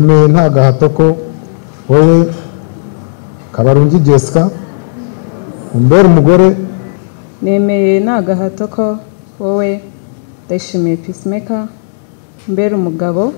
nemeye nta gahato ko wowe Kabarungi Jessica umbera umugore. Nemeye nta gahato ko wowe Ndayishimiye Peacemaker umbera umugabo.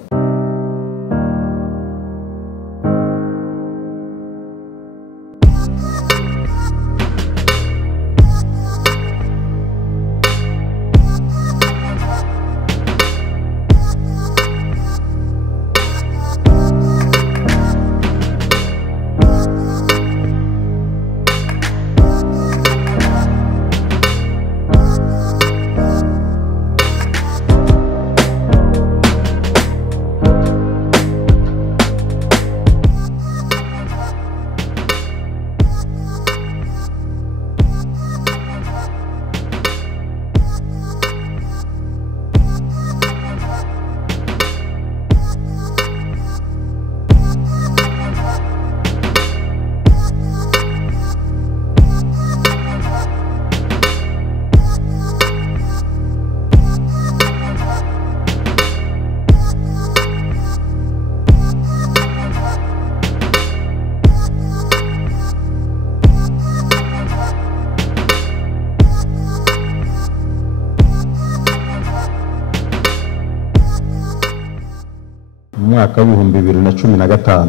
Mwaka w'ibihumbi 2015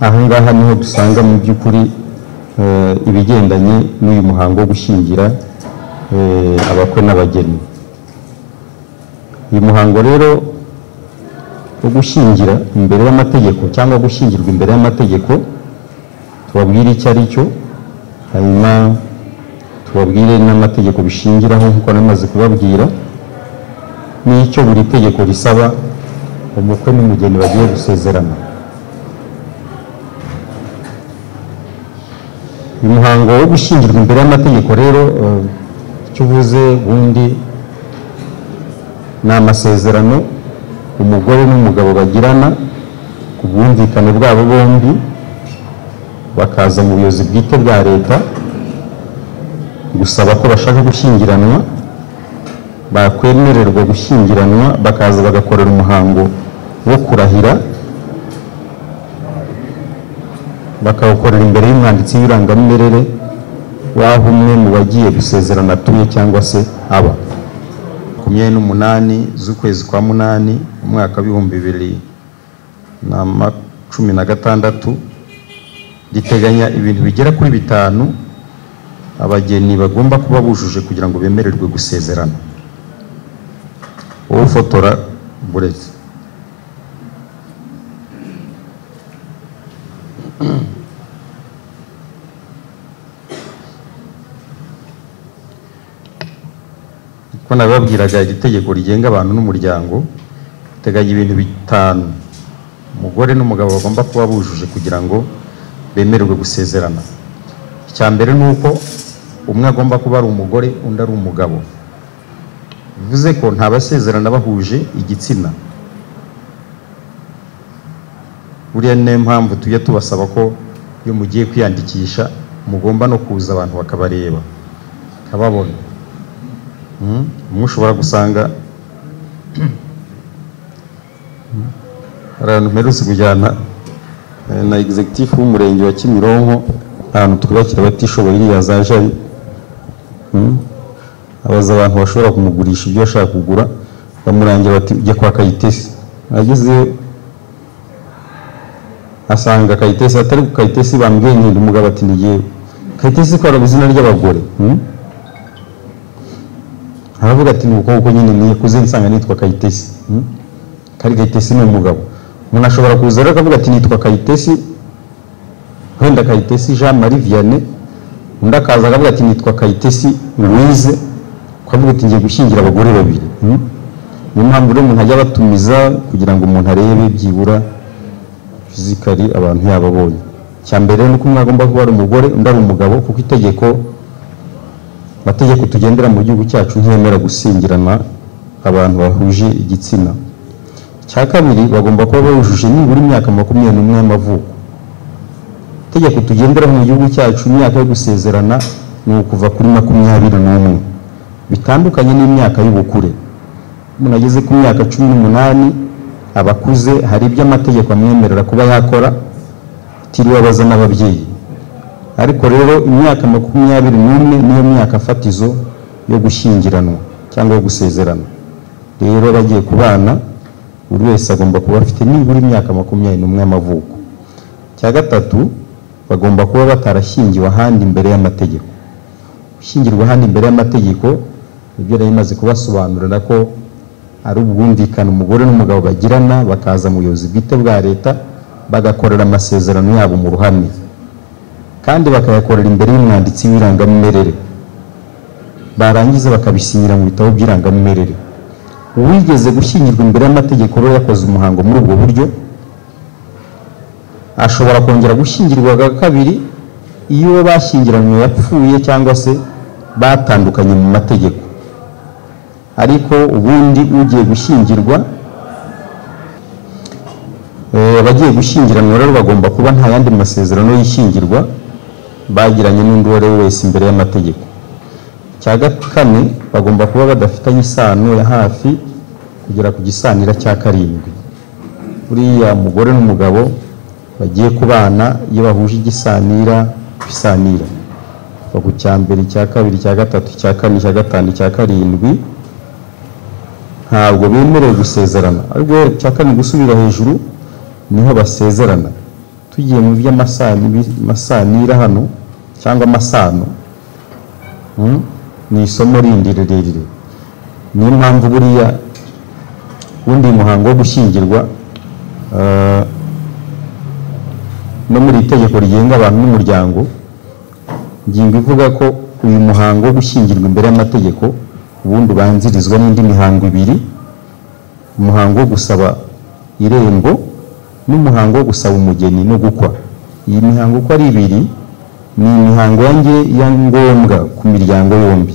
aho ngaha niho dusanga mu by'ukuri ibigendanye n'uyu muhango wo gushyingira abakwe n'abageni. Uyu muhango rero wo gushyingira imbere y'amategeko cyangwa gushyingirwa imbere y'amategeko tubabwire icyo ari cyo, hanyuma tubabwire n'amategeko bishingiraho nk'uko namaze kubabwira n'icyo buri tegeko risaba umukwe n'umugeni bagiye gusezerana. Uyu muhango wo gushyingirwa imbere y'amategeko rero icyo uvuze ubundi ni amasezerano umugore n'umugabo bagirana ku bwumvikane bwabo bombi, bakaza mu buyobozi bwite bwa leta gusaba ko bashaka gushyingiranwa, bakwemererwa gushyingiranwa bakaza bagakorera umuhango wo kurahira, bakawukorera imbere y'umwanditsi w'irangamimerere w'aho umwe mu bagiye gusezerana atuye cyangwa se aba. 28 z'ukwezi kwa munani umwaka w'2016 riteganya ibintu bigera kuri 5 abageni bagomba kuba bujuje kugira ngo bemererwe gusezerana. Wowe ufotora burezi. Ko nababwiraga itegeko rigenga abantu n'umuryango teganya ibintu 5 umugore n'umugabo bagomba kuba bujuje kugira ngo bemererwe gusezerana. Icya mbere nuko umwe agomba kuba ari umugore undi ari umugabo. Bivuze ko nta basezerana bahuje igitsina. Buriya niyo mpamvu tujya tubasaba ko iyo mugiye kwiyandikisha mugomba no kuza abantu bakabareba kababona. Mushobora gusanga abantu mperutse kujyana na executive w'umurenge wa Kimironko ahantu twubakira batishoboye iriya za Jari, abaza abantu bashobora kumugurisha ibyo ashaka kugura, bamurangira bati ujye kwa Kayitesi. Ageze asanga Kayitesi atari ku Kayitesi, bambwiye nyine umugabo ati niye Kayitesi ko arabizina ry'abagore. Aravuga ati nuko nyine niye kuze nsanga nitwa Kayitesi. Kari Kayitesi ni umugabo. Umuntu ashobora kuza rero akavuga ati nitwa Kayitesi, wenda Kayitesi Jean Marie Vianney, undi akaza akavuga ati nitwa Kayitesi Louise, akavuga ati ngiye gushyingira abagore babiri. Niyo mpamvu rero umuntu ajya batumiza kugira ngo umuntu arebe byibura physically abantu yababonye. Cyambere nuko umwe agomba kuba ari umugore undi ari umugabo, kuko amategeko tugendera mu gihugu cyacu ntiyemera gushyingirana abantu bahuje igitsina. Cya kabiri bagomba kuba bujuje nibura imyaka 21 y'amavuko. Itegeko tugendera mu gihugu cyacu imyaka yo gusezerana ni ukuva kuri 21, bitandukanye n'imyaka y'ubukure. Umuntu ageze ku myaka 18 abakuze hari ibyo amategeko amwemerera kuba yakora utiriwe abaza n'ababyeyi, ariko rero imyaka 21 niyo myaka fatizo yo gushyingiranwa cyangwa yo gusezerana. Rero bagiye kubana buri wese agomba kuba afite nibura imyaka 21 y'amavuko. Cya gatatu, bagomba kuba batarashyingiwe ahandi imbere y'amategeko. Gushyingirwa ahandi imbere y'amategeko ibyo rero imaze kubasobanurira ko ari ubwumvikane umugore n'umugabo bagirana, bakaza mu buyobozi bwite bwa leta bagakorera amasezerano yabo mu ruhame, kandi bakayakorera imbere y'umwanditsi w'irangamimerere, barangiza bakabisinyira mu bitabo by'irangamimerere. Uwigeze gushyingirwa imbere y'amategeko rero yakoze umuhango muri ubwo buryo ashobora kongera gushyingirwa kabiri iyo bashyingiranywe yapfuye cyangwa se batandukanye mu mategeko. Ariko ubundi ugiye gushyingirwa abagiye gushyingiranwa rero bagomba kuba nta yandi masezerano y'ishyingirwa bagiranye n'undi uwo ari we wese imbere y'amategeko. Cya kane, bagomba kuba badafitanye isano ya hafi kugera ku gisanira cya 7. Buriya umugore n'umugabo bagiye kubana iyo bahuje igisanira bisanira kuva ku cya mbere, cya kabiri, cya gatatu, cya kane, cya gatanu, cya 7 ntabwo bemerewe gusezerana, ariko cya kane gusubira hejuru niho basezerana. Tugiye mu by'amasanira hano cyangwa amasano, ni isomo rindi rirerire. Niyo mpamvu buriya undi muhango wo gushyingirwa no muri itegeko rigenga abantu n'umuryango, ingingo ivuga ko uyu muhango wo gushyingirwa imbere y'amategeko ubundi ubanzirizwa n'indi mihango 2: umuhango wo gusaba irembo n'umuhango wo gusaba umugeni no gukwa. Iyi mihango uko ari 2 ni imihango ya ngombwa ku miryango yombi,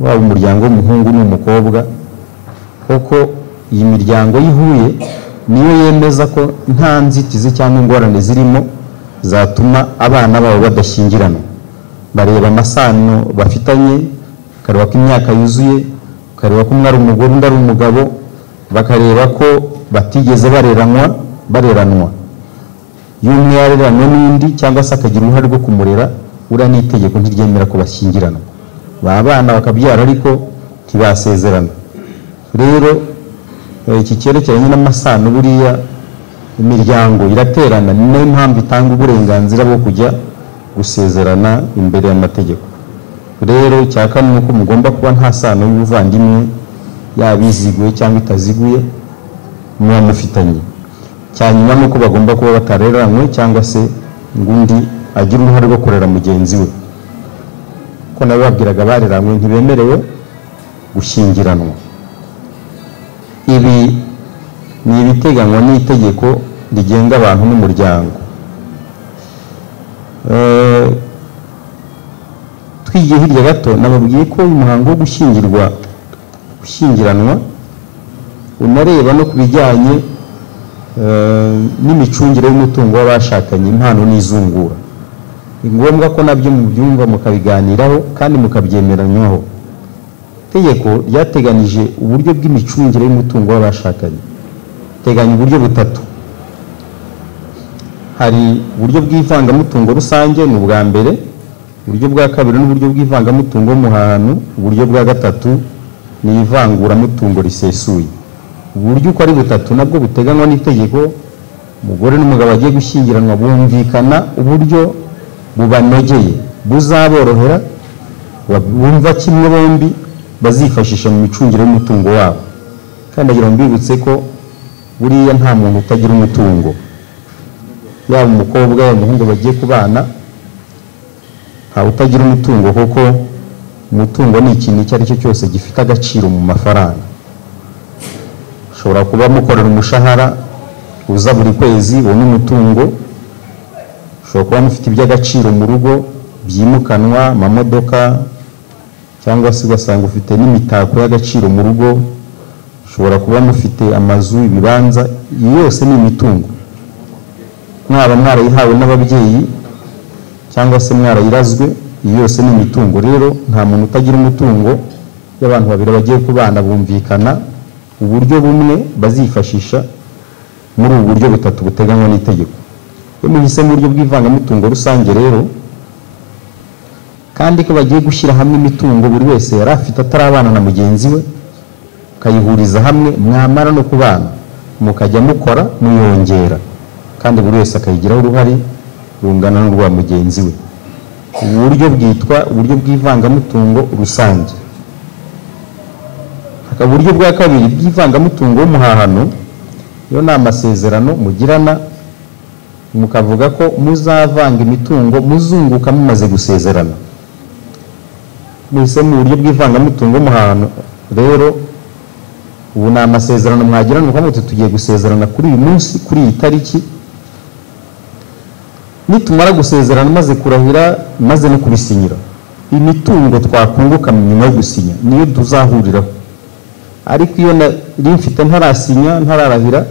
waba umuryango w'umuhungu n'umukobwa, kuko iyi miryango yihuye niyo yemeza ko nta nzitizi cyangwa ingorane zirimo zatuma abana babo badashyingirana. Bareba amasano bafitanye, bakareba ko imyaka yuzuye, bakareba ko umwe ari umugore undi ari umugabo, bakareba ko batigeze bareranwa. Iyo umwe yareranwe n'undi cyangwa se akagira uruhare rwo kumurera, ura n'itegeko ntiryemera ko bashyingirana. Babana bakabyara ariko ntibasezerana. Rero iki cyerekeranye n'amasano buriya imiryango iraterana, ni nayo mpamvu itanga uburenganzira bwo kujya gusezerana imbere y'amategeko. Rero cya kane nuko mugomba kuba nta sano y'ubuvandimwe yabiziguye cyangwa itaziguye muba mufitanye. Cya nyuma nuko bagomba kuba batareranywe cyangwa se ngundi agira uruhare rwo kurera mugenzi we, ko nababwiraga bareranywe ntibemerewe gushyingiranwa. Ibi ni ibiteganywa n'itegeko rigenga abantu n'umuryango. Twigiye hirya gato nababwiye ko umuhango wo gushyingiranwa unareba no kubijyanye n'imicungire y'umutungo w'abashakanye, impano n'izungura. Ni ngombwa ko nabyo mubyumva mukabiganiraho kandi mukabyemeranywaho. Itegeko ryateganije uburyo bw'imicungire y'umutungo w'abashakanye. Teganya uburyo 3: hari uburyo bw'ivangamutungo rusange ni ubwa mbere, uburyo bwa kabiri n'uburyo bw'ivangamutungo w'umuhahano, uburyo bwa gatatu ni ivanguramutungo risesuye. Uburyo uko ari 3 nabwo buteganywa n'itegeko. Umugore n'umugabo bagiye gushyingiranwa bumvikana uburyo bubanogeye buzaborohera, bumva kimwe bombi bazifashisha mu micungire y'umutungo wabo. Kandi agira mbibutse ko buriya nta muntu utagira umutungo, yaba umukobwa yaba umuhungu bagiye kubana, nta utagira umutungo, kuko umutungo ni ikintu icyo ari cyo cyose gifite agaciro mu mafaranga. Ushobora kuba mukorera umushahara uza buri kwezi, uwo ni umutungo. Ushobora kuba mufite iby'agaciro mu rugo byimukanwa, amamodoka, cyangwa se ugasanga ufite n'imitako y'agaciro mu rugo. Ushobora kuba mufite amazu, ibibanza, yose ni imitungo. Mwaba mwarayihawe n'ababyeyi cyangwa se mwarayirazwe, yose ni imitungo. Rero nta muntu utagira umutungo. Y'abantu babiri bagiye kubana bumvikana uburyo bumwe bazifashisha muri ubu buryo butatu buteganywa n'itegeko. Iyo muhise mu buryo bw'ivangamutungo rusange rero, kandi ko bagiye gushyira hamwe imitungo buri wese yari afite atarabana na mugenzi we, ukayihuriza hamwe, mwamara no kubana mukajya mukora muyongera, kandi buri wese akayigiraho uruhare rungana n'urwa mugenzi we. Ubu buryo bwitwa uburyo bw'ivangamutungo rusange. Hakaba uburyo bwa kabiri bw'ivangamutungo w'umuhahano, yo ni amasezerano mugirana mukavuga ko muzavanga imitungo muzunguka mumaze gusezerana. Muhise mu buryo bw'ivangamutungo w'umuhahano rero, ubu ni amasezerano mwagirana mukamuti tugiye gusezerana kuri uyu munsi kuri iyi tariki, nitumara gusezerana maze kurahira maze no kubisinyira, imitungo twakunguka nyuma yo gusinya niyo tuzahuriraho. Ariko iyo nari mfite ntarasinya ntararahira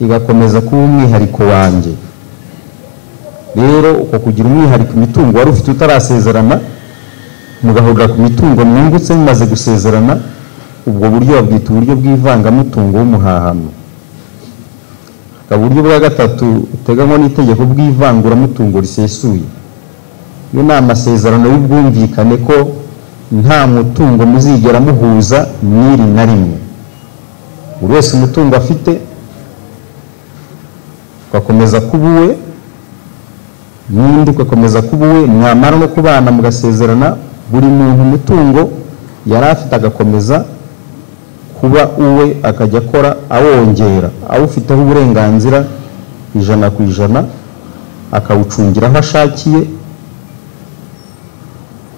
igakomeza kuba umwihariko wanjye. Rero uko kugira umwihariko imitungo wari ufite utarasezerana mugahurira ku mitungo mwungutse mumaze gusezerana, ubwo buryo babwita uburyo bw'ivangamutungo w'umuhahano. Hakaba uburyo bwa gatatu buteganywa n'itegeko bw'ivanguramutungo risesuye. Yo ni amasezerano y'ubwumvikane ko nta mutungo muzigera muhuza n'iri na rimwe. Buri wese umutungo afite ugakomeza kuba uwe, n'undi ugakomeza kuba uwe, mwamara no kubana mugasezerana, buri muntu umutungo yari afite agakomeza kuba uwe, akajya akora awongera, awufiteho uburenganzira 100%, akawucungira aho ashakiye,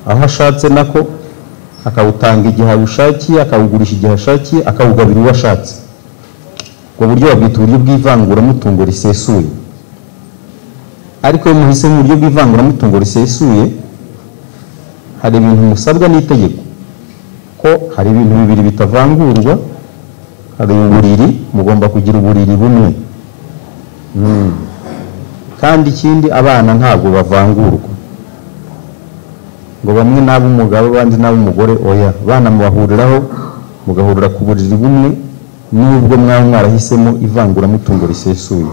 aho ashatse nako akawutanga igihe awushakiye, akawugurisha igihe ashakiye, akawugabira uwo ashatse. Ubwo buryo babwita uburyo bw'ivanguramutungo risesuye. Ariko iyo muhise mu buryo bw'ivanguramutungo risesuye, hari ibintu musabwa n'itegeko ko hari ibintu bibiri bitavangurwa. Hari uburiri, mugomba kugira uburiri bumwe, kandi ikindi abana ntabwo bavangurwa ngo bamwe n'ab'umugabo abandi n'ab'umugore, oya, abana mubahuriraho mugahurira ku buriri bumwe, nubwo mwaba mwarahisemo ivanguramutungo risesuye.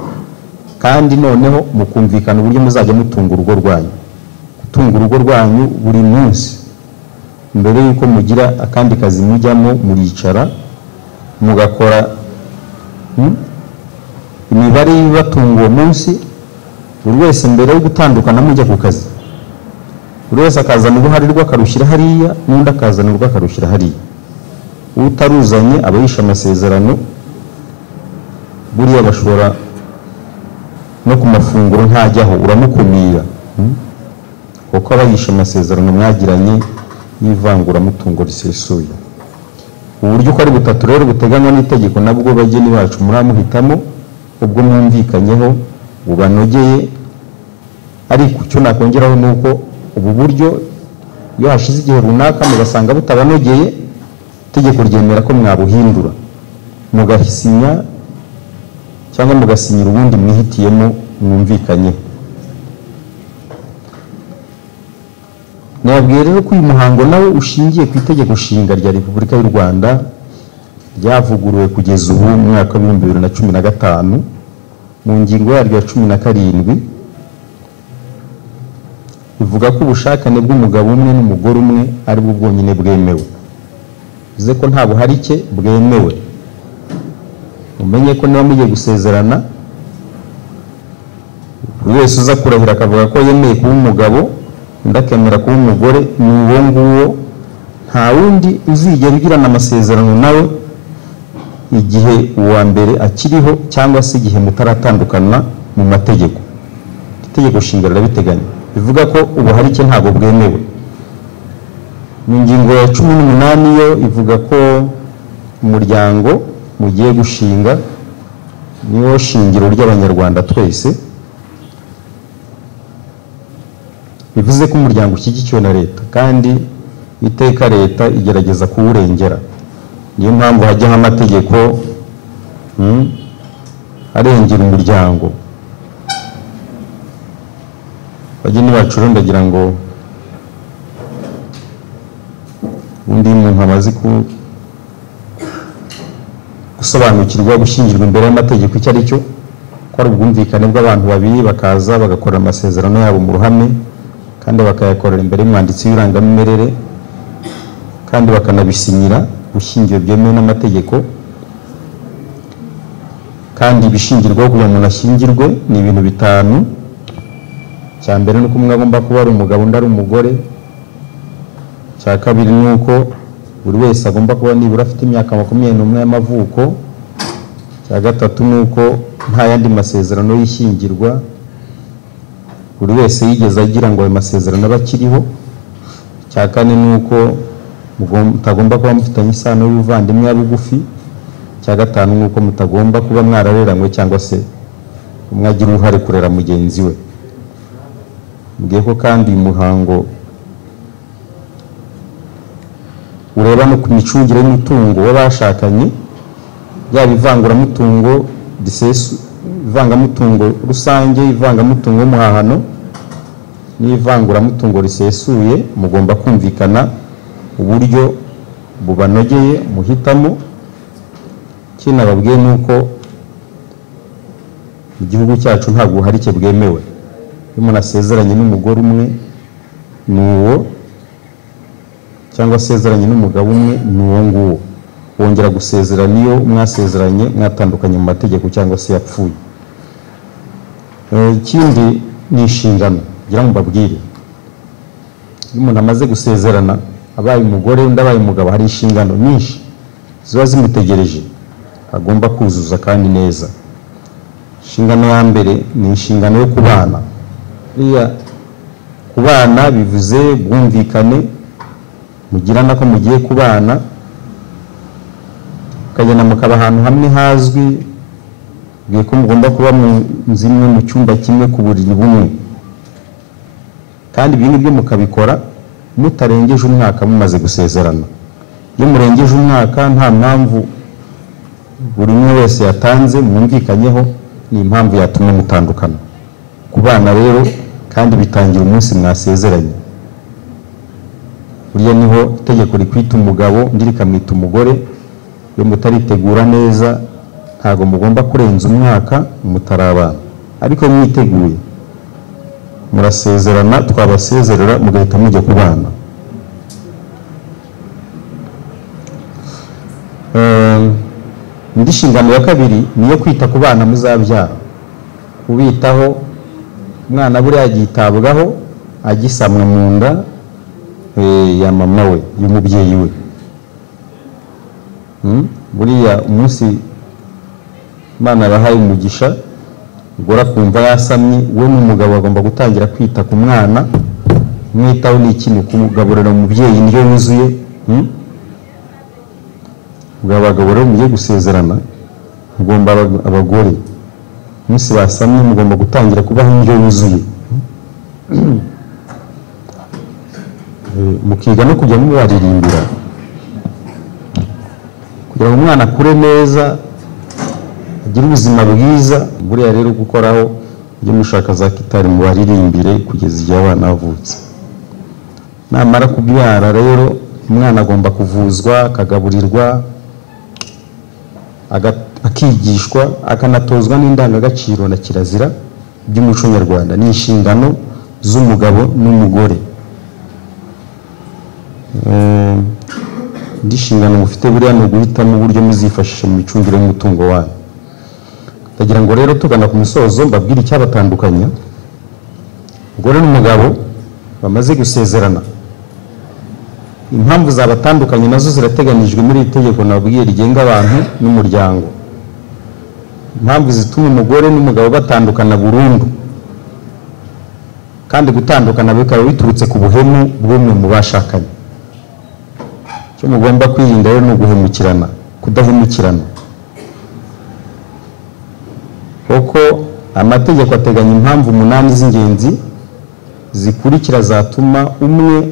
Kandi noneho mukumvikana uburyo muzajya mutunga urugo rwanyu. Gutunga urugo rwanyu buri munsi, mbere yuko mugira akandi kazi mujyamo, muricara mugakora imibare y'ibatunga uwo munsi, buri wese mbere yo gutandukana mujya ku kazi, buri wese akazana uruhare rwe akarushyira hariya, n'undi akazana urwe akarushyira hariya. Utaruzanye aba yishe amasezerano, buriya bashobora no ku mafunguro ntajyaho, uramukumira kuko aba yishe amasezerano mwagiranye y'ivanguramutungo risesuye. Uburyo uko ari butatu rero buteganywa n'itegeko, nabwo bageni bacu muramuhitamo ubwo mwumvikanyeho bubanogeye. Ariko icyo nakongeraho ni uko ubu buryo iyo hashize igihe runaka mugasanga butabanogeye, itegeko ryemera ko mwabuhindura mugasinya cyangwa mugasinyira ubundi mwihitiyemo mwumvikanyeho. Nababwiye rero ko uyu muhango nawe ushingiye ku itegeko nshinga rya Repubulika y'u Rwanda ryavuguruwe kugeza ubu mu mwaka wa 2015 mu ngingo yaryo ya 17 ivuga ko ubushakane bw'umugabo umwe n'umugore umwe ari bwo bwonyine bwemewe. Bivuze ko nta buharike bwemewe. Umenye ko niba mugiye gusezerana, buri wese uza kurahira akavuga ko yemeye kuba umugabo, undi akemera kuba umugore, ni uwo nguwo, nta wundi uzigera ugirana amasezerano nawe igihe uwa mbere akiriho cyangwa se igihe mutaratandukana mu mategeko. Itegeko nshinga rirabiteganya, bivuga ko ubuharike ntabwo bwemewe. Mu ngingo ya 18 yo ivuga ko umuryango mugiye gushinga niwo shingiro ry'abanyarwanda twese. Bivuze ko umuryango ushyigikiwe na leta, kandi iteka leta igerageza kuwurengera. Niyo mpamvu hajyaho amategeko arengera umuryango. Bageni bacu ndagira ngo undi muntu amaze gusobanukirwa gushyingirwa imbere y'amategeko icyo ari cyo, ko ari ubwumvikane bw'abantu babiri bakaza bagakora amasezerano yabo mu ruhame kandi bakayakorera imbere y'umwanditsi w'irangamimerere kandi bakanabisinyira gushyingiwe byemewe n'amategeko. Kandi ibishingirwaho kugira ngo umuntu ashyingirwe ni ibintu bitanu. Cya mbere ni uko umwe agomba kuba ari umugabo undi ari umugore. Cya kabiri ni uko buri wese agomba kuba nibura afite imyaka 21 y'amavuko. Cya gatatu ni uko nta yandi masezerano y'ishyingirwa buri wese yigeze agira ngo ayo masezerano aba akiriho. Cya kane ni uko mutagomba kuba mufitanye isano y'ubuvandimwe ya bugufi. Cya gatanu ni uko mutagomba kuba mwarareranywe cyangwa se umwagira uruhare kurera mugenzi we. Mbwiye ko kandi umuhango ureba no ku micungire y'umutungo w'abashakanye, yaba ivanguramutungo ivangamutungo rusange, ivangamutungo w'umuhahano n'ivanguramutungo risesuye. Mugomba kumvikana uburyo bubanogeye muhitamo. Kinababwiye nuko mu gihugu cyacu nta buharike bwemewe. Iyo umuntu asezeranye n'umugore umwe ni uwo, cyangwa asezeranye n'umugabo umwe ni uwo nguwo. Wongera gusezerana iyo mwasezeranye mwatandukanye mu mategeko cyangwa se yapfuye. Ikindi ni inshingano ngira ngo mbabwire. Iyo umuntu amaze gusezerana abaye umugore undi abaye umugabo, hari inshingano nyinshi ziba zimutegereje agomba kuzuza kandi neza. Inshingano ya mbere ni inshingano yo kubana. Kubana bivuze bwumvikane, mugirana ko mugiye kubana, kagena mukaba ahantu hamwe hazwi, biye ko mugomba kuba mu nzu imwe mu cyumba kimwe ku buriri bumwe. Kandi ibintu byo mukabikora mutarengeje umwaka mumaze gusezerana. Iyo murengeje umwaka nta mpamvu buri umwe wese yatanze mwumvikanyeho, ni impamvu yatuma mutandukana. Kubana rero kandi bitangira umunsi mwasezeranye. Buriya niho itegeko rikwita umugabo undi rikamwita umugore. Iyo mutaritegura neza ntago mugomba kurenza umwaka mutarabana. Ariko mwiteguye murasezerana, twabasezerera mugahita mujya kubana. Indi nshingano ya kabiri niyo kwita ku bana muzabyara, kubitaho. Umwana buriya agitabwaho agisamwa mu nda ya mama we, y'umubyeyi we. Buriya umunsi Imana yabahaye umugisha ugora kumva yasamye, we n'umugabo agomba gutangira kwita ku mwana. Mwitaho ni ikintu kugaburira umubyeyi indyo yuzuye. Abagabo rero mugiye gusezerana mugomba abagore umunsi basamye mugomba gutangira kubaha indyo yuzuye. Mukiga no kujya mubaririmbira kugira ngo umwana akure neza, agire ubuzima bwiza. Buriya rero gukoraho ibyo mushaka za kitari mubaririmbire kugeza igihe abana bavutse. Namara kubyara rero umwana agomba kuvuzwa, akagaburirwa, akigishwa, akanatozwa n'indangagaciro na kirazira by'umuco nyarwanda. Ni inshingano z'umugabo n'umugore. Indi nshingano mufite buriya ni uguhitamo uburyo muzifashisha mu micungire y'umutungo wanyu. Ndagira ngo rero tugana ku musozo mbabwire icyabatandukanya. Umugore n'umugabo bamaze gusezerana, impamvu zabatandukanye nazo zirateganijwe muri iri tegeko nabwiye rigenga abantu n'umuryango. Impamvu zituma umugore n'umugabo batandukana burundu, kandi gutandukana bikaba biturutse ku buhemu bw'umwe mu bashakanye. Cyo mugomba kwirinda rero ni uguhemukirana, kudahemukirana. Kuko amategeko ateganya impamvu 8 z'ingenzi zikurikira zatuma umwe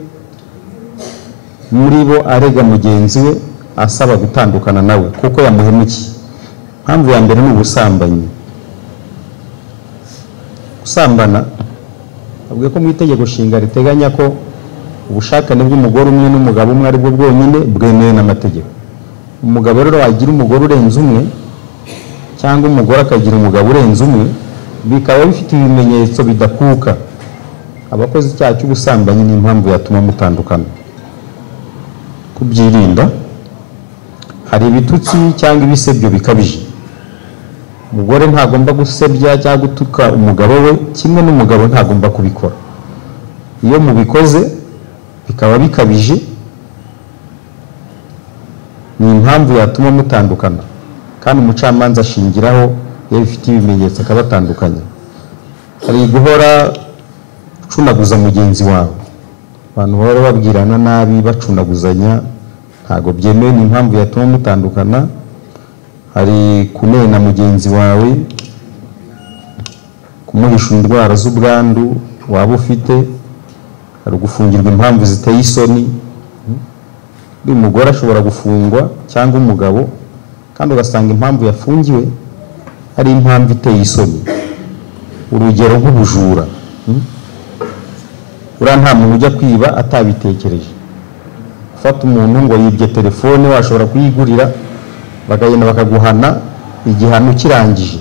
muri bo arega mugenzi we asaba gutandukana nawe kuko yamuhemukiye. Impamvu ya mbere ni ubusambanyi. Gusambana avuga ko mu itegeko nshinga riteganya ko ubushakane bw'umugore umwe n'umugabo umwe ari bwo bwonyine bwemewe n'amategeko. Umugabo rero wagira umugore urenze umwe cyangwa umugore akagira umugabo urenze umwe, bikaba bifite ibimenyetso bidakuka, abakoze icyaha cy'ubusambanyi n'impamvu yatuma mutandukana. Kubyirinda, hari ibitutsi cyangwa ibisebyo bikabije. Umugore ntagomba gusebya cyangwa gutuka umugabo we, kimwe n'umugabo ntagomba kubikora. Iyo mubikoze bikaba bikabije, ni impamvu yatuma mutandukana, kandi umucamanza ashingiraho iyo bifite ibimenyetso akabatandukanya. Hari guhora ucunaguza mugenzi wawe, abantu bahora babwirana nabi bacunaguzanya, ntago byemewe, ni impamvu yatuma mutandukana. Hari kunena mugenzi wawe, kumuhisha indwara z'ubwandu waba ufite, hari gufungirwa impamvu ziteye isoni. Uyu mugore ashobora gufungwa cyangwa umugabo, kandi ugasanga impamvu yafungiwe ari impamvu iteye isoni. Urugero nk'ubujura, uriya nta muntu ujya kwiba atabitekereje. Ufata umuntu ngo yibye telefone, washobora kuyigurira, bagahita bakaguhana, igihano kirangije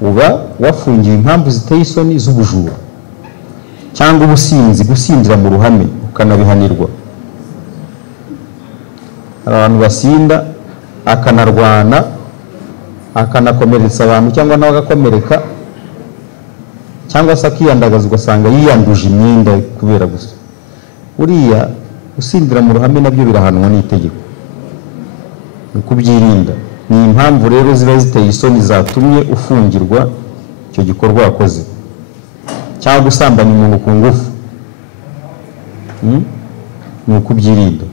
uba wafungiwe impamvu ziteye isoni z'ubujura. Cyangwa ubusinzi, gusindira mu ruhame ukanabihanirwa. Abantu basinda akanarwana, akanakomeretsa abantu cyangwa nawe agakomereka, cyangwa se akiyandagaza ugasanga yiyanduje imyenda kubera gusa. Uriya usindira mu ruhame nabyo birahanwa n'itegeko. Ni kubyirinda. Ni impamvu rero ziba ziteye isoni zatumye ufungirwa icyo gikorwa wakoze. Cyangwa gusambanya umuntu ku ngufu, ni ukubyirinda.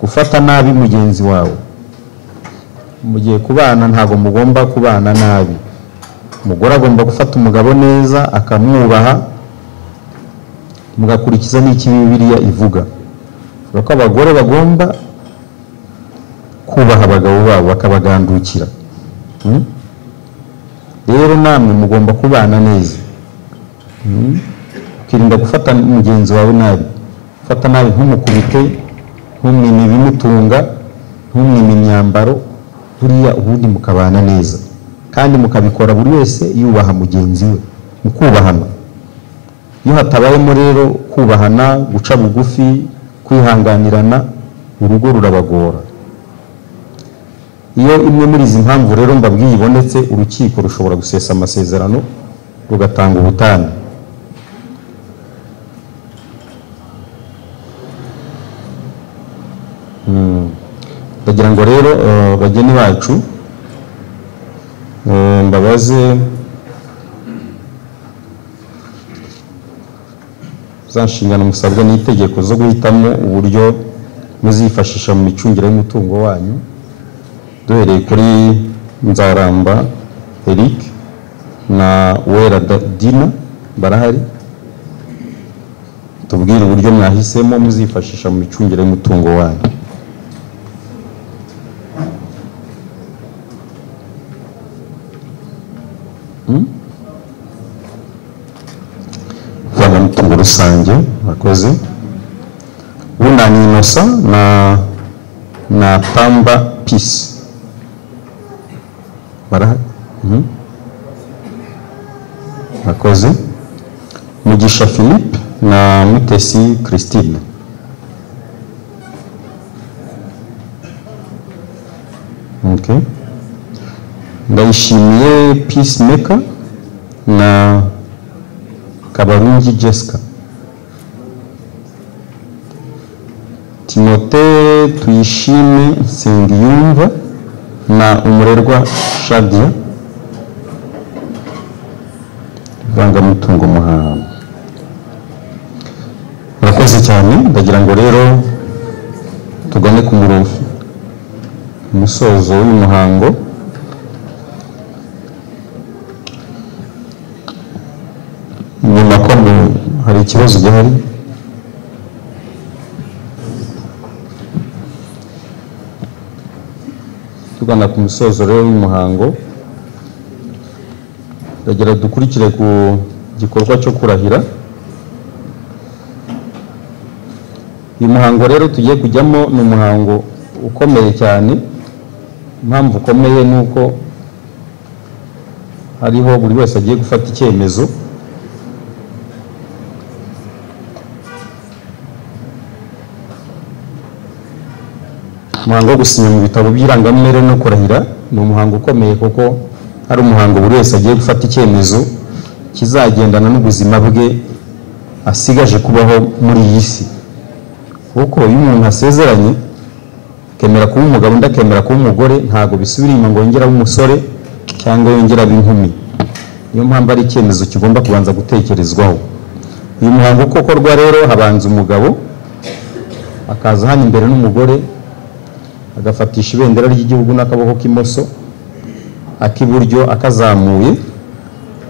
Gufata nabi mugenzi wawe, mugiye kubana ntago mugomba kubana nabi. Umugore agomba gufata umugabo neza, akamwubaha, mugakurikiza n'iki Bibiliya ivuga. Ivuga ko abagore bagomba kubaha abagabo babo, bakabagandukira. Rero namwe mugomba kubana neza. Ukirinda gufata mugenzi wawe nabi. Fata nabi, ntumukubite, ntumwime ibimutunga, ntumwime imyambaro, buriya ubundi mukabana neza. Kandi mukabikora buri wese yubaha mugenzi we, mukubahana. Iyo hatabayemo rero kubahana, guca bugufi, kwihanganirana, urugo rurabagora. Iyo imwe muri izi mpamvu rero mbabwiye ibonetse, urukiko rushobora gusesa amasezerano rugatanga ubutane. Ndagira ngo rero bageni bacu mbabaze za nshingano musabwa n'itegeko zo guhitamo uburyo muzifashisha mu micungire y'umutungo wanyu. Duhereye kuri Nzaramba Eric na Uwera Dina, barahari. Tubwire uburyo mwahisemo muzifashisha mu micungire y'umutungo wanyu. Vanga mutungo rusange, bakoze. Bunani Innocent na Tamba Peace, barahari. Bakoze. Mugisha Philippe na Mutesi Christine. Okay. Ndayishimiye Peacemaker na Kabarungi Jessica. Timote Tuyishime Sengiyumva na Umurerwa Shadia. Vanga mutungo Muhanga. Murakoze cyane. Ndagira ngo rero tugane ku musozo w'umuhango. Nyuma ko hari ikibazo gihari, tugana ku musozo rero w'umuhango. Ndagira dukurikire ku gikorwa cyo kurahira. Uyu muhango rero tugiye kujyamo ni umuhango ukomeye cyane, impamvu ukomeye ni uko hariho buri wese agiye gufata icyemezo umuhango wo gusinya mu bitabo by'irangamimerere no kurahira ni umuhango ukomeye kuko hari umuhango buri wese agiye gufata icyemezo kizagendana n'ubuzima bwe asigaje kubaho muri iyi si, kuko iyo umuntu asezeranye akemera kuba umugabo undi akemera kuba umugore ntabwo bisubira inyuma ngo yongere abe umusore cyangwa yongere abe inkumi. Niyo mpamvu ari icyemezo kigomba kubanza gutekerezwaho. Uyu muhango uko ukorwa rero habanza umugabo akaza hano imbere n'umugore agafatisha ibendera ry'igihugu n'akaboko k'imoso, ak'iburyo akazamuye,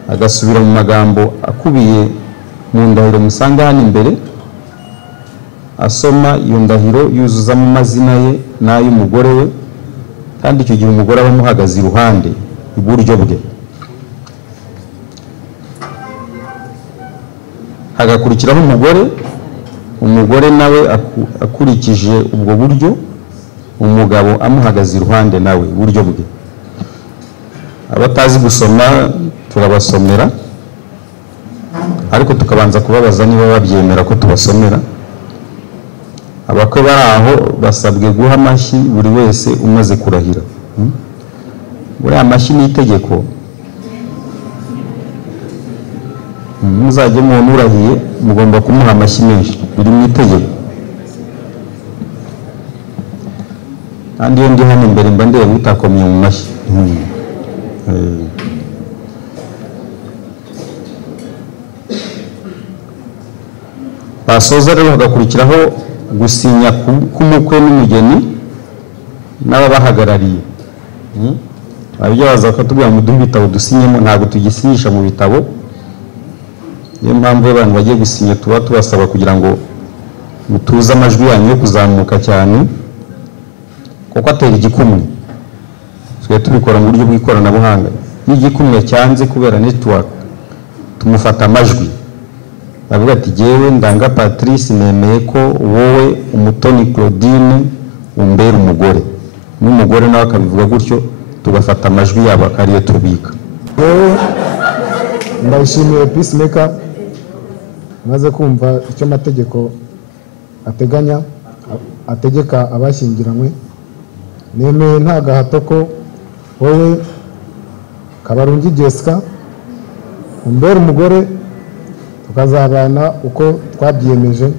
agasubira mu magambo akubiye mu ndahiro musanga hano imbere, asoma iyo ndahiro yuzuzamo amazina ye n'ay'umugore we, kandi icyo gihe umugore aba amuhagaze iruhande iburyo bwe. Hagakurikiraho umugore nawe akurikije ubwo buryo, umugabo amuhagaze iruhande nawe iburyo bwe. Abatazi gusoma turabasomera, ariko tukabanza kubabaza niba babyemera ko tubasomera. Abakwe bari aho basabwe guha amashyi buri wese umaze kurahira. Buriya amashyi ni itegeko. Muzajye umuntu urahiye mugomba kumuha amashyi menshi, biri mu itegeko. Kandi iyo ndi hano imbere mba ndeba utakomye mu mashyi. Basoza rero hagakurikiraho gusinya k'umukwe n'umugeni n'ababahagarariye. Abyo baza bakatubwira mu duhe ibitabo dusinyemo, ntabwo tugisinyisha mu bitabo. Niyo mpamvu abantu bagiye gusinya tuba tubasaba kugira ngo mutuze amajwi yanyu yo kuzamuka cyane, kuko atera igikumwe. Twe tubikora mu buryo bw'ikoranabuhanga. Iyo igikumwe cyanze kubera network tumufata amajwi, avuga ati jewe Ndanga Patrice nemeye ko wowe Umutoni Claudine umbera umugore, n'umugore nawe akabivuga gutyo, tugafata amajwi yabo akariyo tubika. Ndayishimiye Peacemaker, maze kumva icyo amategeko ategeka abashyingiranywe, nemeye nta gahato ko wowe Kabarungi Jessica umbera umugore, tukazabana uko twabyiyemeje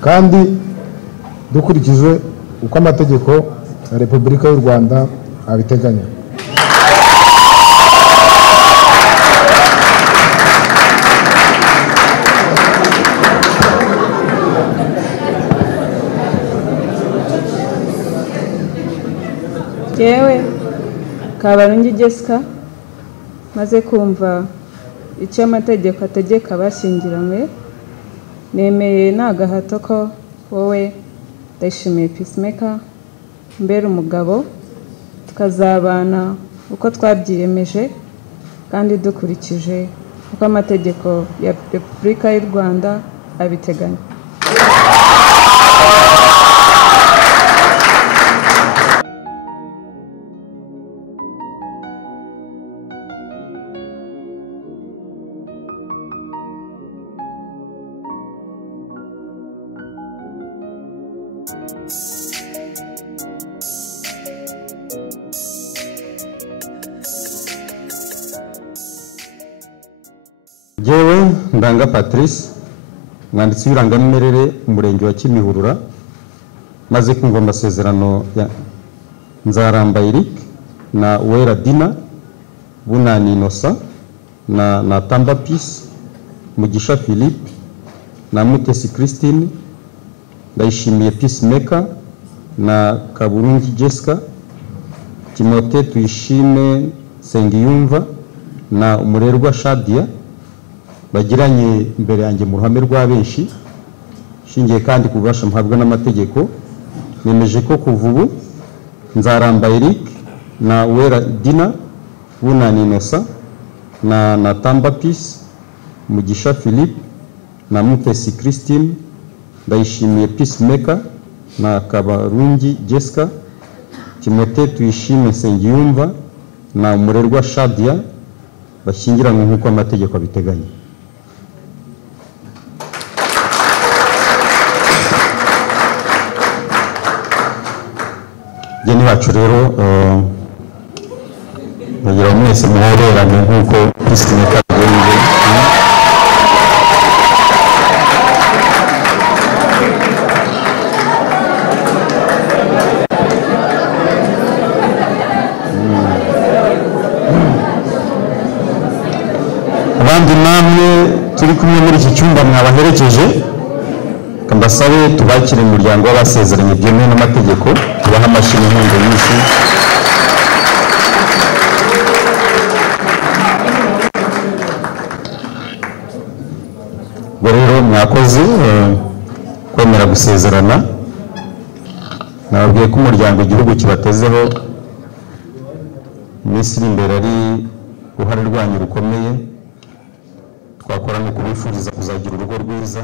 kandi dukurikije uko amategeko ya Repubulika y'u Rwanda abiteganya. Yewe Kabarungi Jessica, maze kumva icyo amategeko ategeka abashyingiranywe, nemeye nta gahato ko wowe Ndayishimiye Peacemaker umbera umugabo, tukazabana uko twabyiyemeje kandi dukurikije uko amategeko ya Repubulika y'u Rwanda abiteganya. Jewe Ndanga Patrice, mwanditsi w'irangamimerere umurenge wa Kimihurura, maze kumva amasezerano ya Nzaramba Eric na Uwera Dina, Bunani Innocent na Tamba Peace, Mugisha Philippe na Mutesi Christine, Ndayishimiye Peacemaker na Kaburungi Jessica, Timothée Tuyishime Sengiyumva na Umurerwa Shadia, bagiranye imbere yanjye mu ruhame rwa benshi, shingiye kandi ku bubasha mpabwa n'amategeko, nemeje ko kuva ubu Nzaramba Eric na Uwera Dina, Bunani Innocent na Tamba Peace, Mugisha Philippe na Mutesi Christine, Ndayishimiye Peacemaker na Kabarungi Jessica Timothée Tuyishime Nsengiyumva na Umurerwa Shadia bashyingiranywe nk'uko amategeko abiteganya. Geni wacu rero bagira mwese muhorerane nk'uko Christine Kagenze abandi namwe turi kumwe muri iki cyumba mwabaherekeje kambasabe tubakire mu muryango w'abasezeranye byemewe n'amategeko tubaha amashini n'impundu nyinshi. Rero mwakoze kwemera gusezerana, nababwiye ko umuryango igihugu kibatezeho iminsi iri imbere ari uruhare rwanyu rukomeye, twakorana kubifuriza kuzagira urugo rwiza.